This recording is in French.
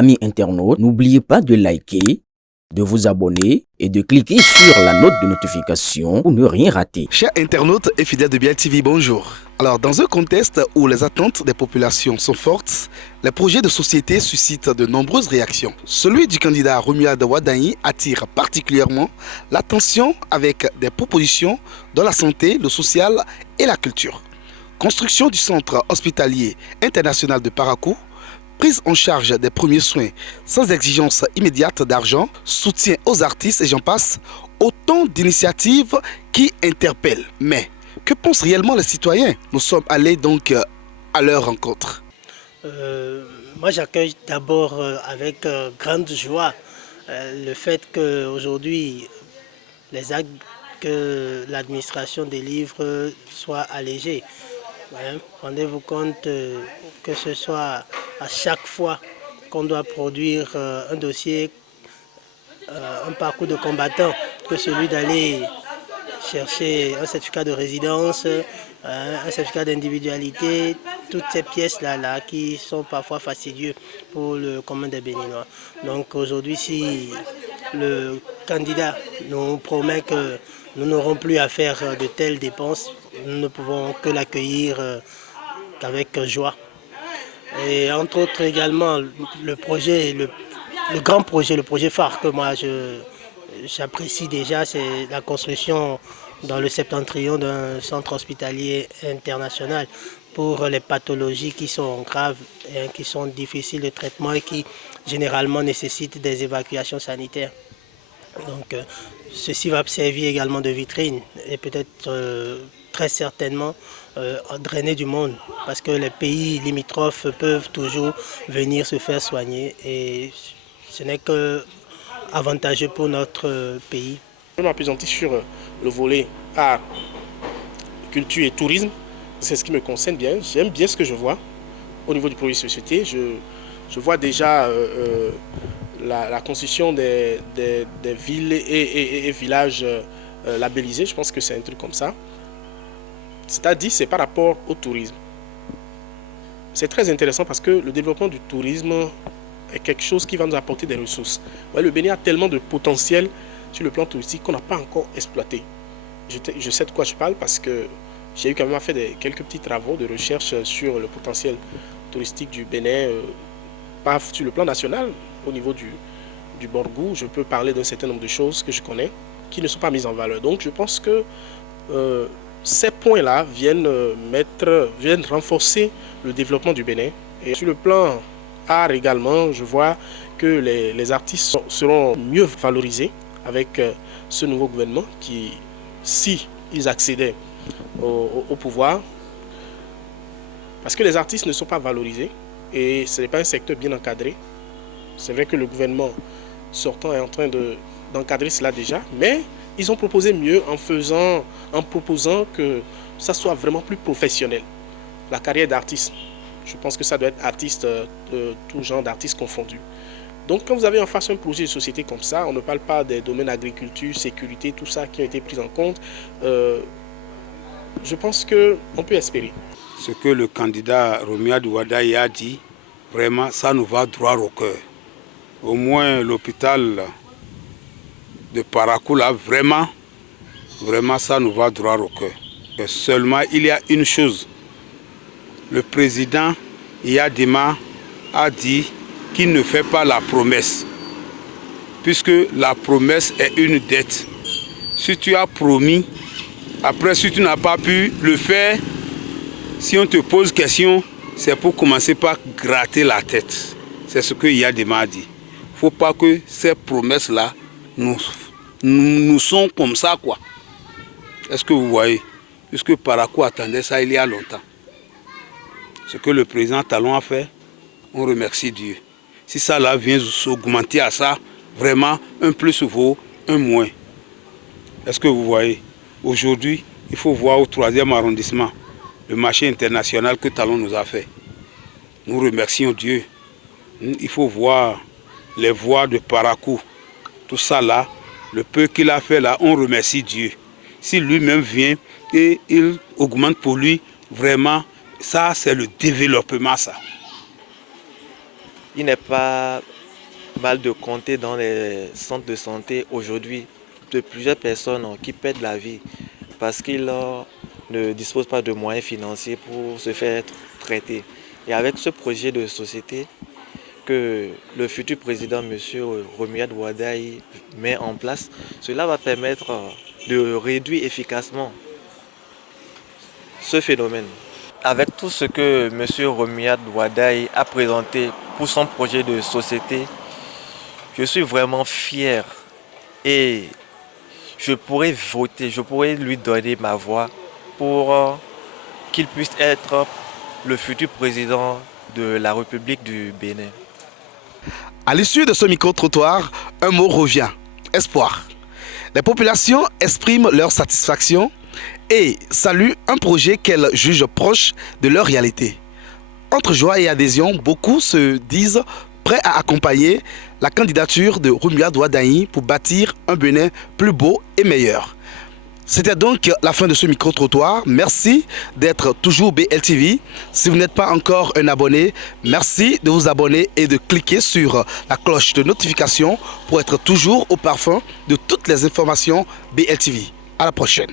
amis internautes, n'oubliez pas de liker, de vous abonner et de cliquer sur la note de notification pour ne rien rater. Chers internautes et fidèles de Biel TV, bonjour. Alors, dans un contexte où les attentes des populations sont fortes, les projets de société suscitent de nombreuses réactions. Celui du candidat Romuald Wardani attire particulièrement l'attention avec des propositions dans la santé, le social et la culture. Construction du centre hospitalier international de Parakou, prise en charge des premiers soins sans exigence immédiate d'argent, soutien aux artistes et j'en passe, autant d'initiatives qui interpellent. Mais que pensent réellement les citoyens? Nous sommes allés donc à leur rencontre. Moi j'accueille d'abord avec grande joie le fait qu'aujourd'hui les actes que l'administration délivre soient allégés. Rendez-vous compte que ce soit à chaque fois qu'on doit produire un dossier, un parcours de combattant, que celui d'aller chercher un certificat de résidence, un certificat d'individualité, toutes ces pièces-là qui sont parfois fastidieuses pour le commun des Béninois. Donc aujourd'hui, si le candidat nous promet que nous n'aurons plus à faire de telles dépenses, nous ne pouvons que l'accueillir qu'avec joie. Et entre autres également, le grand projet, le projet phare que moi j'apprécie déjà, c'est la construction dans le septentrion d'un centre hospitalier international pour les pathologies qui sont graves et qui sont difficiles de traitement et qui généralement nécessitent des évacuations sanitaires. Donc ceci va servir également de vitrine et peut-être très certainement drainer du monde parce que les pays limitrophes peuvent toujours venir se faire soigner et ce n'est que avantageux pour notre pays. Je vais m'appesantir sur le volet art, culture et tourisme. C'est ce qui me concerne bien. J'aime bien ce que je vois au niveau du projet de société. Je vois déjà la construction des villes et villages labellisés. Je pense que c'est un truc comme ça. C'est-à-dire, c'est par rapport au tourisme. C'est très intéressant parce que le développement du tourisme est quelque chose qui va nous apporter des ressources. Ouais, le Bénin a tellement de potentiel sur le plan touristique qu'on n'a pas encore exploité. Je sais de quoi je parle parce que j'ai eu quand même à faire quelques petits travaux de recherche sur le potentiel touristique du Bénin, pas sur le plan national, au niveau du Borgou. Je peux parler d'un certain nombre de choses que je connais qui ne sont pas mises en valeur. Donc je pense que ces points-là viennent renforcer le développement du Bénin. Et sur le plan art également, je vois que les artistes seront mieux valorisés avec ce nouveau gouvernement qui, si ils accédaient au pouvoir, parce que les artistes ne sont pas valorisés et ce n'est pas un secteur bien encadré. C'est vrai que le gouvernement sortant est en train d'encadrer cela déjà, mais ils ont proposé mieux en proposant que ça soit vraiment plus professionnel. La carrière d'artiste, je pense que ça doit être artiste de tout genre d'artistes confondus. Donc quand vous avez en face un projet de société comme ça, on ne parle pas des domaines agriculture, sécurité, tout ça qui ont été pris en compte, je pense qu'on peut espérer. Ce que le candidat Romuald Wardani a dit, vraiment ça nous va droit au cœur. Au moins l'hôpital de Parakou là, vraiment ça nous va droit au cœur. Et seulement il y a une chose, le président Yadima a dit qu'il ne fait pas la promesse, puisque la promesse est une dette. Si tu as promis, après si tu n'as pas pu le faire, si on te pose question, c'est pour commencer par gratter la tête. C'est ce que Yadima a dit. Il ne faut pas que ces promesses-là nous sont comme ça, quoi. Est-ce que vous voyez? Puisque Parakou attendait ça il y a longtemps. Ce que le président Talon a fait, on remercie Dieu. Si ça là vient s'augmenter à ça, vraiment, un plus vaut un moins. Est-ce que vous voyez? Aujourd'hui, il faut voir au 3e arrondissement le marché international que Talon nous a fait. Nous remercions Dieu. Il faut voir les voies de Parakou. Tout ça là, le peu qu'il a fait là, on remercie Dieu. Si lui-même vient et il augmente pour lui, vraiment, ça c'est le développement ça. Il n'est pas mal de compter dans les centres de santé aujourd'hui de plusieurs personnes qui perdent la vie parce qu'ils ne disposent pas de moyens financiers pour se faire traiter. Et avec ce projet de société que le futur président, M. Romuald Wadaï, met en place, cela va permettre de réduire efficacement ce phénomène. Avec tout ce que M. Romuald Wadaï a présenté pour son projet de société, je suis vraiment fier et je pourrais voter, je pourrais lui donner ma voix pour qu'il puisse être le futur président de la République du Bénin. À l'issue de ce micro-trottoir, un mot revient, espoir. Les populations expriment leur satisfaction et saluent un projet qu'elles jugent proche de leur réalité. Entre joie et adhésion, beaucoup se disent prêts à accompagner la candidature de Romuald Wadaï pour bâtir un Bénin plus beau et meilleur. C'était donc la fin de ce micro-trottoir. Merci d'être toujours BLTV. Si vous n'êtes pas encore un abonné, merci de vous abonner et de cliquer sur la cloche de notification pour être toujours au parfum de toutes les informations BLTV. À la prochaine.